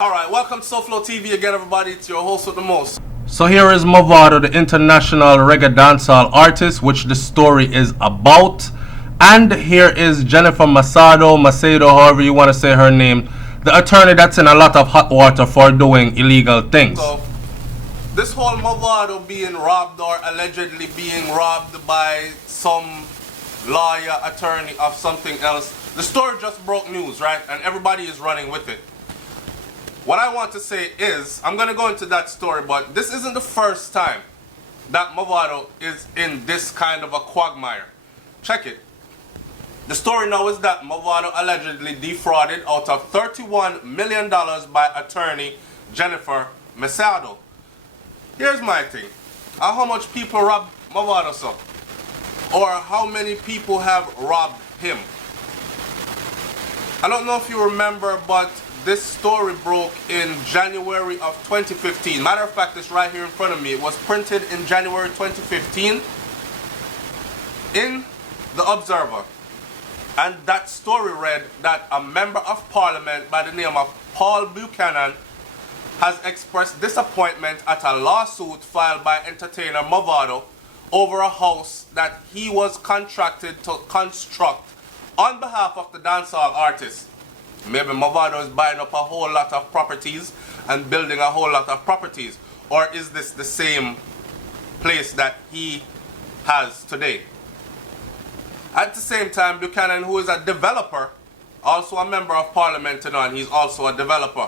Alright, welcome to SouFLoTV again, everybody. It's your host with the most. So here is Mavado, the international reggae dancehall artist, which the story is about. And here is Jennifer Mavado, however you want to say her name, the attorney that's in a lot of hot water for doing illegal things. So, this whole Mavado being robbed or allegedly being robbed by some lawyer, attorney of something else, the story just broke news, right? And everybody is running with it. What I want to say is, I'm going to go into that story, but this isn't the first time that Mavado is in this kind of a quagmire. Check it. The story now is that Mavado allegedly defrauded out of $31 million by attorney Jennifer Mavado. Here's my thing. How much people robbed Mavado, so? Or how many people have robbed him? I don't know if you remember, but this story broke in January of 2015. Matter of fact, it's right here in front of me. It was printed in January 2015 in The Observer. And that story read that a member of parliament by the name of Paul Buchanan has expressed disappointment at a lawsuit filed by entertainer Mavado over a house that he was contracted to construct on behalf of the dancehall artist. Maybe Mavado is buying up a whole lot of properties and building a whole lot of properties. Or is this the same place that he has today? At the same time, Buchanan, who is a developer, also a member of parliament, and he's also a developer,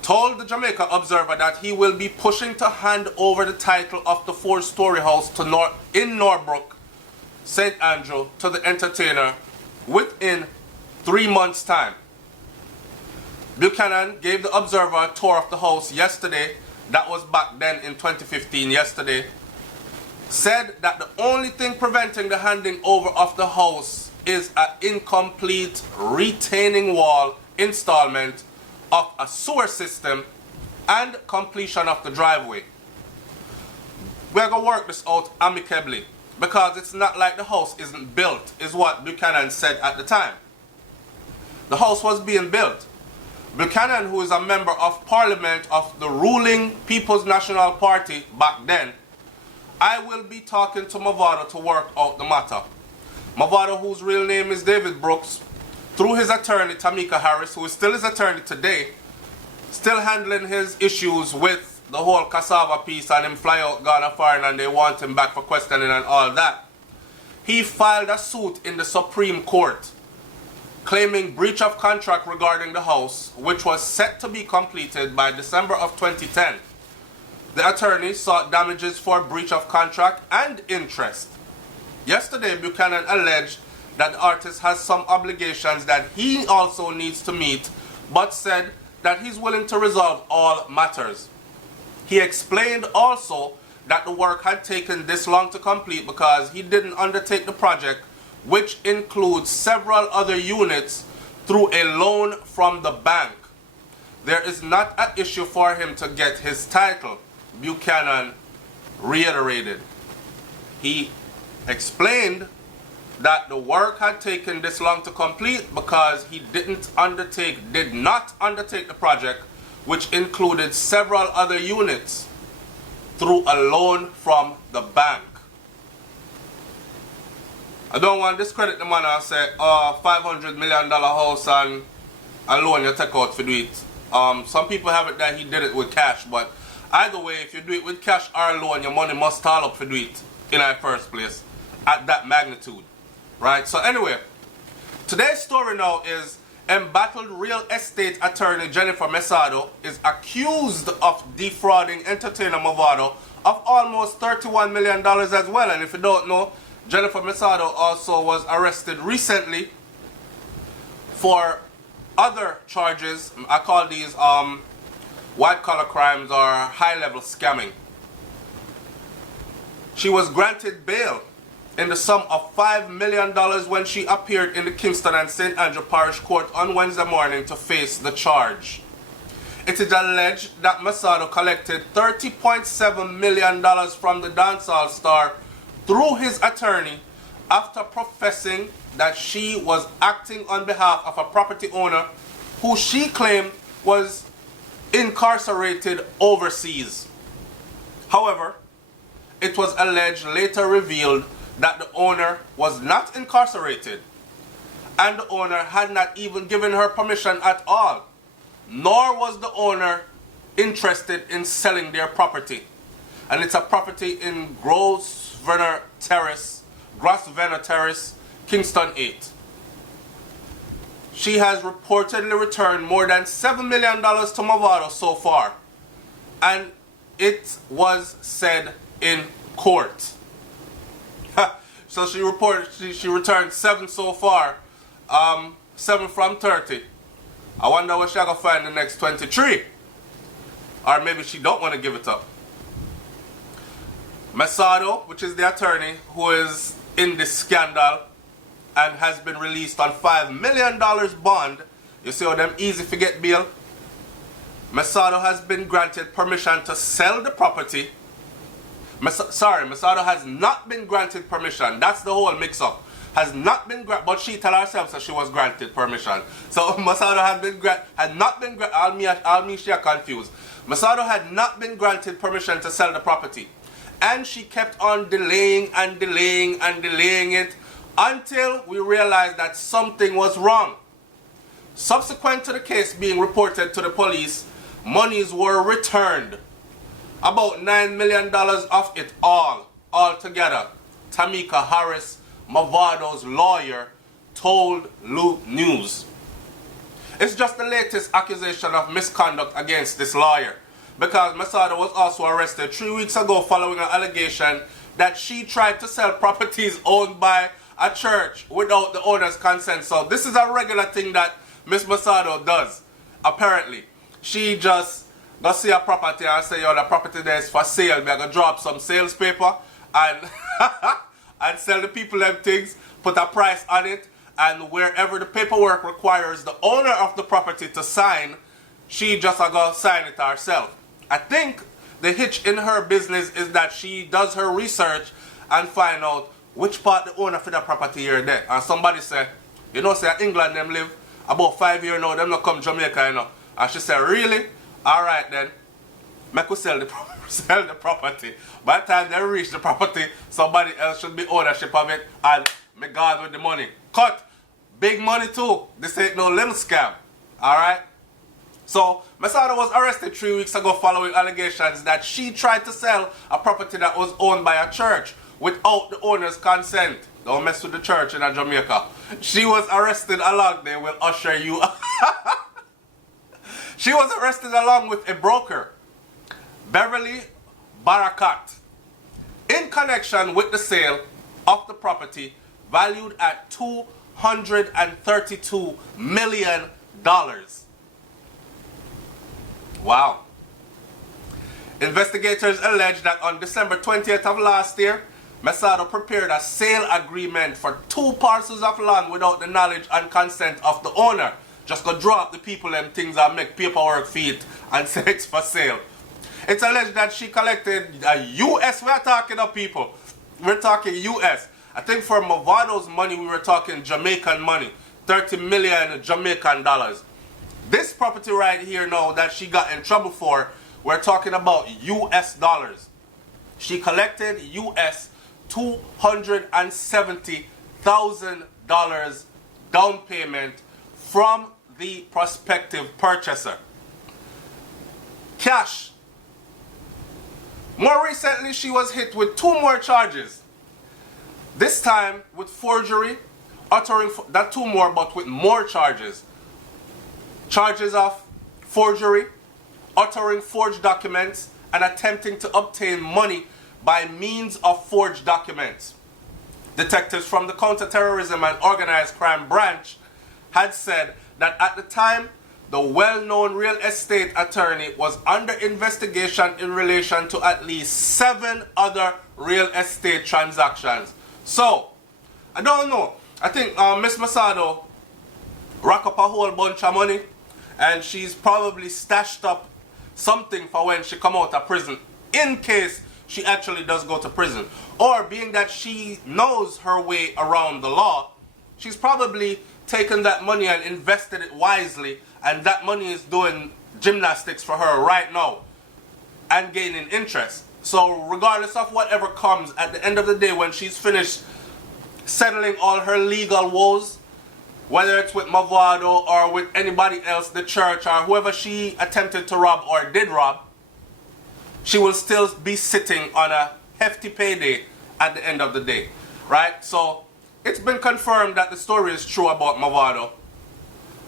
told the Jamaica Observer that he will be pushing to hand over the title of the four-story house to in Norbrook, St. Andrew, to the entertainer within 3 months' time. Buchanan gave the Observer a tour of the house yesterday. That was back then in 2015, yesterday. Said that the only thing preventing the handing over of the house is an incomplete retaining wall installment of a sewer system and completion of the driveway. We're going to work this out amicably because it's not like the house isn't built, is what Buchanan said at the time. The house was being built. Buchanan, who is a member of parliament of the ruling People's National Party back then, I will be talking to Mavado to work out the matter. Mavado, whose real name is David Brooks, through his attorney Tamika Harris, who is still his attorney today, still handling his issues with the whole cassava piece and him fly out Ghana foreign and they want him back for questioning and all that. He filed a suit in the Supreme Court claiming breach of contract regarding the house, which was set to be completed by December of 2010. The attorney sought damages for breach of contract and interest. Yesterday, Buchanan alleged that the artist has some obligations that he also needs to meet, but said that he's willing to resolve all matters. He explained also that the work had taken this long to complete because he didn't undertake the project, which includes several other units, through a loan from the bank. There is not an issue for him to get his title, Buchanan reiterated. He explained that the work had taken this long to complete because he did not undertake the project, which included several other units, through a loan from the bank. I don't want to discredit the man and say, $500 million house and a loan you take out for do it. Some people have it that he did it with cash, but either way, if you do it with cash or loan, your money must stall up for do it in the first place at that magnitude, right? So anyway, today's story now is embattled real estate attorney Jennifer Mavado is accused of defrauding entertainer Mavado of almost $31 million as well. And if you don't know, Jennifer Mavado also was arrested recently for other charges. I call these white-collar crimes or high-level scamming. She was granted bail in the sum of $5 million when she appeared in the Kingston and St. Andrew Parish Court on Wednesday morning to face the charge. It is alleged that Mavado collected $30.7 million from the dancehall star through his attorney after professing that she was acting on behalf of a property owner who she claimed was incarcerated overseas. However, it was alleged later revealed that the owner was not incarcerated, and the owner had not even given her permission at all, nor was the owner interested in selling their property. And it's a property in Grosvenor Terrace, Kingston 8. She has reportedly returned more than $7 million to Mavado so far, and it was said in court. So she returned 7 so far, 7 from 30. I wonder what she's gonna find the next 23, or maybe she don't want to give it up. Mavado, which is the attorney who is in this scandal and has been released on $5 million bond. You see how them easy to get bail? Mavado has been granted permission to sell the property. Mavado has not been granted permission. That's the whole mix-up. Has not been granted, but she tell herself that she was granted permission. So Mavado had not been granted. All me she are confused. Mavado had not been granted permission to sell the property, and she kept on delaying and delaying and delaying it until we realized that something was wrong. Subsequent to the case being reported to the police, monies were returned. About $9 million of it all together. Tamika Harris, Mavado's lawyer, told Lu News. It's just the latest accusation of misconduct against this lawyer, because Mavado was also arrested 3 weeks ago following an allegation that she tried to sell properties owned by a church without the owner's consent. So this is a regular thing that Miss Mavado does, apparently. She just go see a property and say, yo, the property there is for sale. We're going to drop some sales paper and, and sell the people them things, put a price on it, and wherever the paperwork requires the owner of the property to sign, she just go sign it herself. I think the hitch in her business is that she does her research and find out which part the owner for the property here there. And somebody say, you know, say England them live about 5 years now, them not come Jamaica, you know. And she said, really? Alright then, make us sell the property. By the time they reach the property, somebody else should be ownership of it, and me God with the money. Cut! Big money too. This ain't no little scam. Alright? So, Mavado was arrested 3 weeks ago following allegations that she tried to sell a property that was owned by a church without the owner's consent. Don't mess with the church in Jamaica. She was arrested along, they will usher you. She was arrested along with a broker, Beverly Barakat, in connection with the sale of the property valued at $232 million. Wow. Investigators allege that on December 20th of last year, Mavado prepared a sale agreement for 2 parcels of land without the knowledge and consent of the owner. Just go drop the people them things and make paperwork for it and say it's for sale. It's alleged that she collected a US, we're talking of people. We're talking US. I think for Mavado's money, we were talking Jamaican money. 30 million Jamaican dollars. This property right here now that she got in trouble for, we're talking about US dollars. She collected US $270,000 down payment from the prospective purchaser. Cash. More recently, she was hit with 2 more charges. This time with forgery, uttering, not 2 more, but with more charges. Charges of forgery, uttering forged documents, and attempting to obtain money by means of forged documents. Detectives from the Counterterrorism and Organized Crime Branch had said that at the time, the well-known real estate attorney was under investigation in relation to at least 7 other real estate transactions. So, I don't know. I think Miss Mavado rack up a whole bunch of money, and she's probably stashed up something for when she come out of prison, in case she actually does go to prison. Or being that she knows her way around the law, she's probably taken that money and invested it wisely, and that money is doing gymnastics for her right now and gaining interest. So regardless of whatever comes, at the end of the day, when she's finished settling all her legal woes, whether it's with Mavado or with anybody else, the church or whoever she attempted to rob or did rob, she will still be sitting on a hefty payday at the end of the day, right? So it's been confirmed that the story is true about Mavado.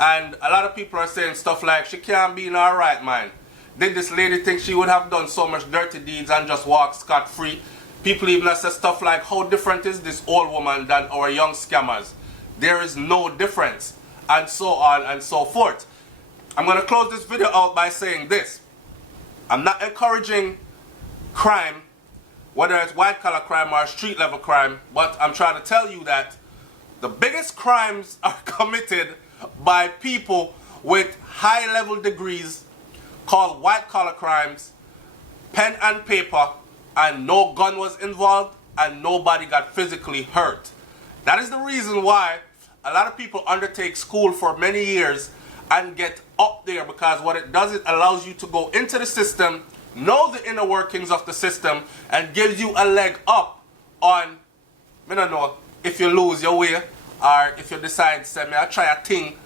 And a lot of people are saying stuff like, she can't be in her right mind. Did this lady think she would have done so much dirty deeds and just walk scot-free? People even have said stuff like, how different is this old woman than our young scammers? There is no difference, and so on and so forth. I'm going to close this video out by saying this. I'm not encouraging crime, whether it's white-collar crime or street-level crime, but I'm trying to tell you that the biggest crimes are committed by people with high-level degrees called white-collar crimes, pen and paper, and no gun was involved and nobody got physically hurt. That is the reason why a lot of people undertake school for many years and get up there, because what it does, it allows you to go into the system, know the inner workings of the system, and gives you a leg up on, I don't know, if you lose your way or if you decide, say, I try a thing.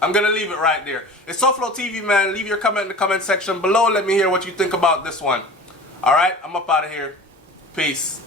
I'm going to leave it right there. It's SouFLoTV, man. Leave your comment in the comment section below. Let me hear what you think about this one. All right, I'm up out of here. Peace.